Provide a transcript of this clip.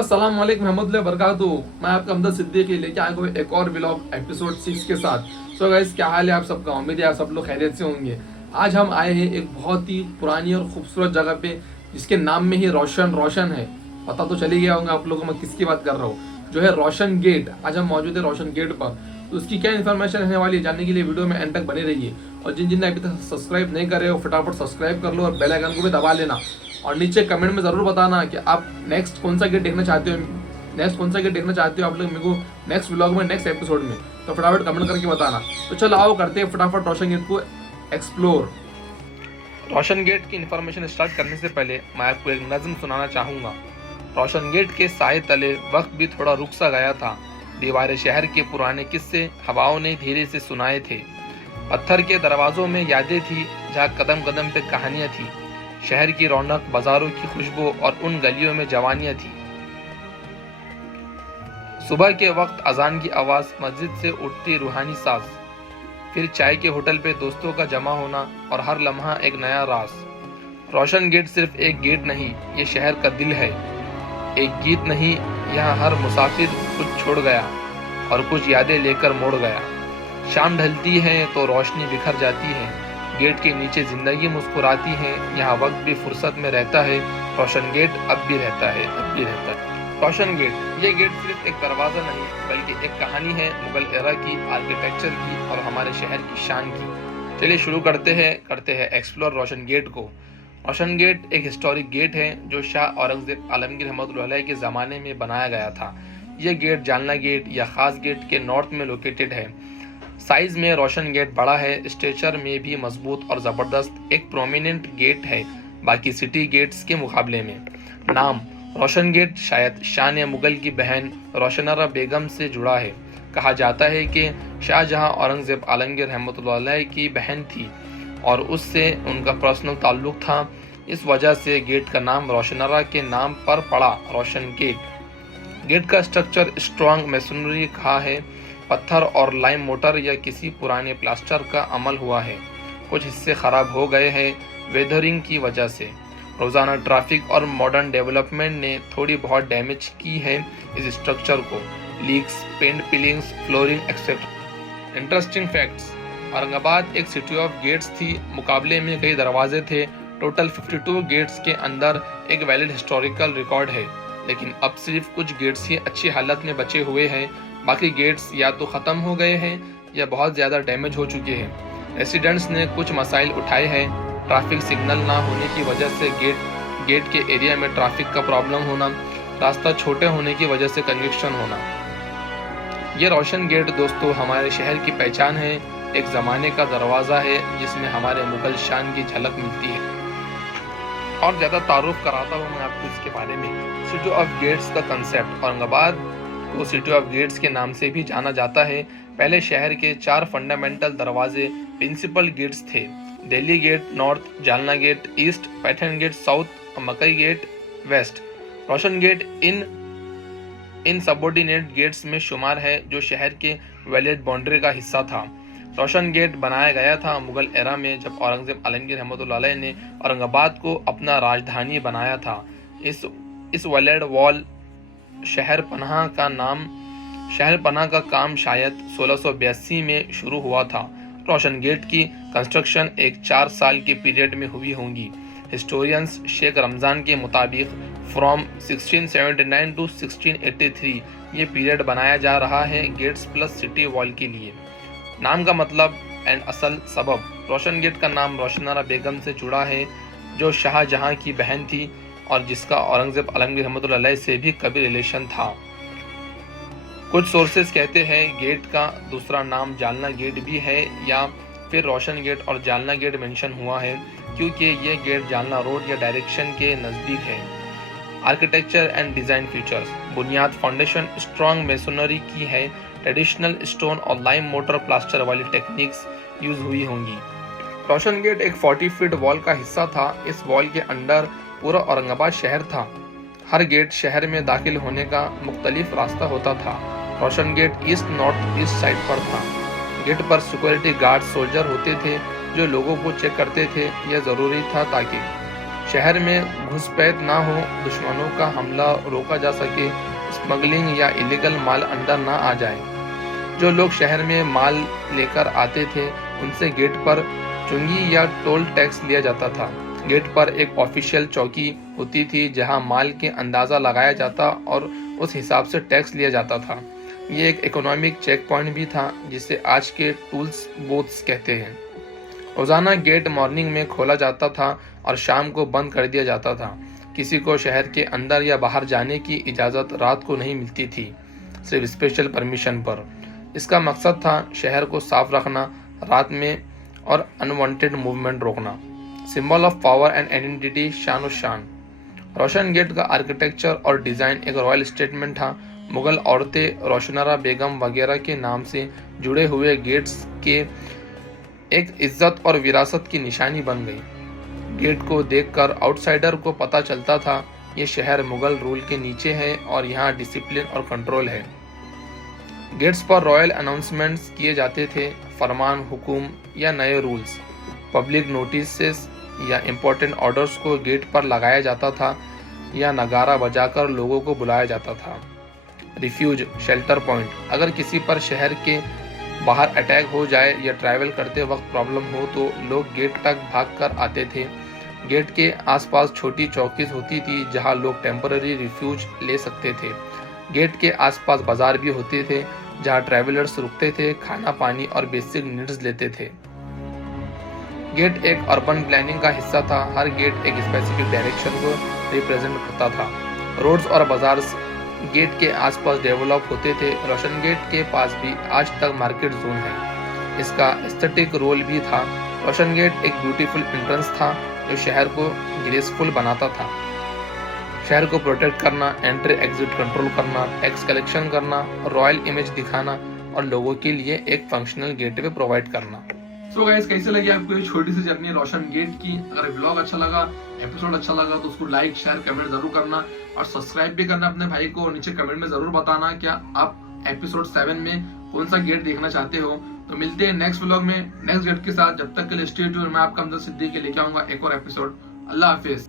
अस्सलाम वालेकुम रहमतुल्लाहि वबरकातुहू। मैं आपका हमदर्द सिद्दीकी लेके आया हूँ एक और व्लॉग एपिसोड 6 के साथ। सो गाइस, क्या हाल है आप सबका? उम्मीद है आप सब लोग खैरियत से होंगे। आज हम आए हैं एक बहुत ही पुरानी और खूबसूरत जगह पे, जिसके नाम में ही रोशन रोशन है। पता तो चल ही गया होगा आप लोगों को मैं किसकी बात कर रहा हूँ, जो है रोशन गेट। आज हम मौजूद है रोशन गेट पर। तो उसकी क्या इन्फॉर्मेशन रहने वाली है जानने के लिए वीडियो में एंड तक बने रहिए। और जिन जिन ने अभी तक सब्सक्राइब नहीं करे हो फटाफट सब्सक्राइब कर लो और बेल आइकन को भी दबा लेना। और नीचे कमेंट में ज़रूर बताना कि आप नेक्स्ट कौन सा गेट देखना चाहते हो आप लोग मेरे को नेक्स्ट व्लॉग में, नेक्स्ट एपिसोड में। तो फटाफट कमेंट करके बताना। तो चलो आओ करते हैं फटाफट रोशन गेट को एक्सप्लोर। रोशन गेट की इन्फॉर्मेशन स्टार्ट करने से पहले मैं आपको एक नज़म सुनाना चाहूँगा। रोशन गेट के साए तले वक्त भी थोड़ा रुक सा गया था। दीवारें शहर के पुराने किस्से हवाओं ने धीरे से सुनाए थे। पत्थर के दरवाजों में यादें थी, जहाँ कदम कदम पे कहानियाँ थी। शहर की रौनक, बाजारों की खुशबू और उन गलियों में जवानियां थी। सुबह के वक्त अजान की आवाज, मस्जिद से उठती रूहानी सांस, फिर चाय के होटल पे दोस्तों का जमा होना और हर लम्हा एक नया राज। रोशन गेट सिर्फ एक गेट नहीं, ये शहर का दिल है। एक गीत नहीं, यहाँ हर मुसाफिर कुछ छोड़ गया और कुछ यादें लेकर मोड़ गया। शाम ढलती है तो रोशनी बिखर जाती है। गेट के नीचे जिंदगी मुस्कुराती है। यहाँ वक्त भी फुर्सत में रहता है। रोशन गेट अब भी रहता है। रोशन गेट, ये गेट सिर्फ एक दरवाजा नहीं बल्कि एक कहानी है, मुगल एरा की, आर्किटेक्चर की और हमारे शहर की शान की। चलिए शुरू करते हैं एक्सप्लोर रोशन गेट को। रोशन गेट एक हिस्टोरिक गेट है जो शाह औरंगजेब आलमगीर रहमतुल्लाह अलैह के ज़माने में बनाया गया था। यह गेट जालना गेट या खास गेट के नॉर्थ में लोकेटेड है। साइज में रोशन गेट बड़ा है, स्ट्रेचर में भी मजबूत और ज़बरदस्त एक प्रोमिनेंट गेट है बाकी सिटी गेट्स के मुकाबले में। नाम रोशन गेट शायद शान मुगल की बहन रोशनारा बेगम से जुड़ा है। कहा जाता है कि शाहजहां औरंगजेब आलमगीर रहमतुल्लाह अलैह की बहन थी और उससे उनका पर्सनल ताल्लुक था। इस वजह से गेट का नाम रोशनारा के नाम पर पड़ा, रोशन गेट। गेट का स्ट्रक्चर स्ट्रॉन्ग मेसनरी का है। पत्थर और लाइम मोटर या किसी पुराने प्लास्टर का अमल हुआ है। कुछ हिस्से खराब हो गए हैं वेदरिंग की वजह से। रोज़ाना ट्रैफिक और मॉडर्न डेवलपमेंट ने थोड़ी बहुत डैमेज की है इस स्ट्रक्चर को। Leaks, paint peelings, flooring etcetera. Interesting facts, Aurangabad एक सिटी ऑफ गेट्स थी। मुकाबले में कई दरवाजे थे। टोटल 52 गेट्स के अंदर एक वैलिड हिस्टोरिकल रिकॉर्ड है, लेकिन अब सिर्फ कुछ गेट्स ही अच्छी हालत में बचे हुए हैं। बाकी गेट्स या तो ख़त्म हो गए हैं या बहुत ज़्यादा डैमेज हो चुके हैं। रेसिडेंट्स ने कुछ मसाइल उठाए हैं। ट्रैफिक सिग्नल ना होने की वजह से गेट के एरिया में ट्रैफिक का प्रॉब्लम होना, रास्ता छोटे होने की वजह से कंजेक्शन होना। ये रोशन गेट दोस्तों हमारे शहर की पहचान है। एक ज़माने का दरवाज़ा है जिसमें हमारे मुगल शान की झलक मिलती है। और ज़्यादा तारुफ कराता हूँ मैं आपको इसके बारे में। सिटी ऑफ गेट्स का कंसेप्ट, औरंगाबाद को सिटी ऑफ गेट्स के नाम से भी जाना जाता है। पहले शहर के 4 फंडामेंटल दरवाजे, प्रिंसिपल गेट्स थे। Delhi gate north, Jalna gate east, Paithan gate south, Makai gate west. Roshan gate इन सबऑर्डिनेट गेट्स में शुमार है जो शहर के वैलिड बाउंड्री का हिस्सा था। रोशन गेट बनाया गया था मुगल एरा में, जब औरंगजेब आलमगीर रहमतुल्लाह अलैह ने औरंगाबाद को अपना राजधानी बनाया था। इस वैलिड वॉल शहर पनाह का काम शायद 1682 में शुरू हुआ था। रोशन गेट की कंस्ट्रक्शन एक 4 साल के पीरियड में हुई होंगी। हिस्टोरियंस शेख रमज़ान के मुताबिक फ्रॉम 1679 टू 1683 ये पीरियड बनाया जा रहा है गेट्स प्लस सिटी वॉल के लिए। नाम का मतलब एंड असल सबब, रोशन गेट का नाम रोशनारा बेगम से जुड़ा है जो शाहजहां की बहन थी और जिसका औरंगजेब आलमगीर रहमतुल्लाह अलैह से भी कभी रिलेशन था। कुछ सोर्सेज कहते हैं गेट का दूसरा नाम जालना गेट भी है या फिर रोशन गेट और जालना गेट मेंशन हुआ है क्योंकि ये गेट जालना रोड या डायरेक्शन के नज़दीक है। आर्किटेक्चर एंड डिज़ाइन फीचर्स, बुनियाद फाउंडेशन स्ट्रॉन्ग मेसोनरी की है। ट्रेडिशनल स्टोन और लाइम मोटर प्लास्टर वाली टेक्निक्स यूज हुई होंगी। रोशन गेट एक 40 फीट वॉल का हिस्सा था। इस वॉल के अंडर पूरा औरंगाबाद शहर था। हर गेट शहर में दाखिल होने का मुख्तलिफ रास्ता होता था। Roshan gate east north east side पर था। गेट पर सिक्योरिटी गार्ड सोल्जर होते थे जो लोगों को चेक करते थे। यह ज़रूरी था ताकि शहर में घुसपैठ ना हो, दुश्मनों का हमला रोका जा सके, स्मगलिंग या इलीगल माल अंदर ना आ जाए। जो लोग शहर में माल लेकर आते थे उनसे गेट पर चुंगी या टोल टैक्स लिया जाता था। गेट पर एक ऑफिशियल चौकी होती थी जहां माल के अंदाज़ा लगाया जाता और उस हिसाब से टैक्स लिया जाता था। ये एक इकोनॉमिक चेक पॉइंट भी था जिसे आज के टूल्स बूथ्स कहते हैं। रोजाना गेट मॉर्निंग में खोला जाता था और शाम को बंद कर दिया जाता था। किसी को शहर के अंदर या बाहर जाने की इजाज़त रात को नहीं मिलती थी, सिर्फ स्पेशल परमिशन पर। इसका मकसद था शहर को साफ रखना रात में और अनवांटेड मूवमेंट रोकना। Symbol of power and identity, शान और शान। रोशन गेट का आर्किटेक्चर और डिज़ाइन एक रॉयल स्टेटमेंट था। मुगल औरतें रोशनारा बेगम वगैरह के नाम से जुड़े हुए गेट्स के एक इज्जत और विरासत की निशानी बन गई। गेट को देखकर आउटसाइडर को पता चलता था ये शहर मुगल रूल के नीचे है और यहाँ डिसिप्लिन और कंट्रोल है। गेट्स पर रॉयल अनाउंसमेंट्स किए जाते थे, फरमान हुकुम या नए रूल्स। पब्लिक नोटिसेस या इम्पोर्टेंट ऑर्डर्स को गेट पर लगाया जाता था या नगारा बजाकर लोगों को बुलाया जाता था। Refuge, shelter point. अगर किसी पर शहर के बाहर अटैक हो जाए या ट्रैवल करते वक्त प्रॉब्लम हो तो लोग गेट तक भागकर आते थे। गेट के आसपास छोटी चौकीज होती थी जहां लोग टेम्पररी रिफ्यूज ले सकते थे। गेट के आसपास बाजार भी होते थे जहां ट्रैवलर्स रुकते थे, खाना पानी और बेसिक नीड्स लेते थे। गेट एक अर्बन प्लानिंग का हिस्सा था। हर गेट एक स्पेसिफिक डायरेक्शन को रिप्रेजेंट करता था। रोड्स और बाजार गेट के आसपास डेवलप होते थे। रोशन गेट के पास भी आज तक मार्केट जोन है। इसका एस्थेटिक रोल भी था। रोशन गेट एक ब्यूटीफुल एंट्रेंस था जो शहर को ग्रेसफुल बनाता था। शहर को प्रोटेक्ट करना, एंट्री एग्जिट कंट्रोल करना, टैक्स कलेक्शन करना, रॉयल इमेज दिखाना और लोगों के लिए एक फंक्शनल गेटवे प्रोवाइड करना। सो गाइस, कैसे लगी आपको ये छोटी सी जर्नी रोशन गेट की? अगर ब्लॉग अच्छा लगा, एपिसोड अच्छा लगा तो उसको लाइक शेयर कमेंट जरूर करना और सब्सक्राइब भी करना अपने भाई को। नीचे कमेंट में जरूर बताना क्या आप एपिसोड 7 में कौन सा गेट देखना चाहते हो। तो मिलते हैं नेक्स्ट व्लॉग में नेक्स्ट गेट के साथ। जब तक के लिए स्टे ट्यून्ड। मैं आपका हमदर्द सिद्दीकी लेके आऊंगा एक और एपिसोड। अल्लाह हाफिज।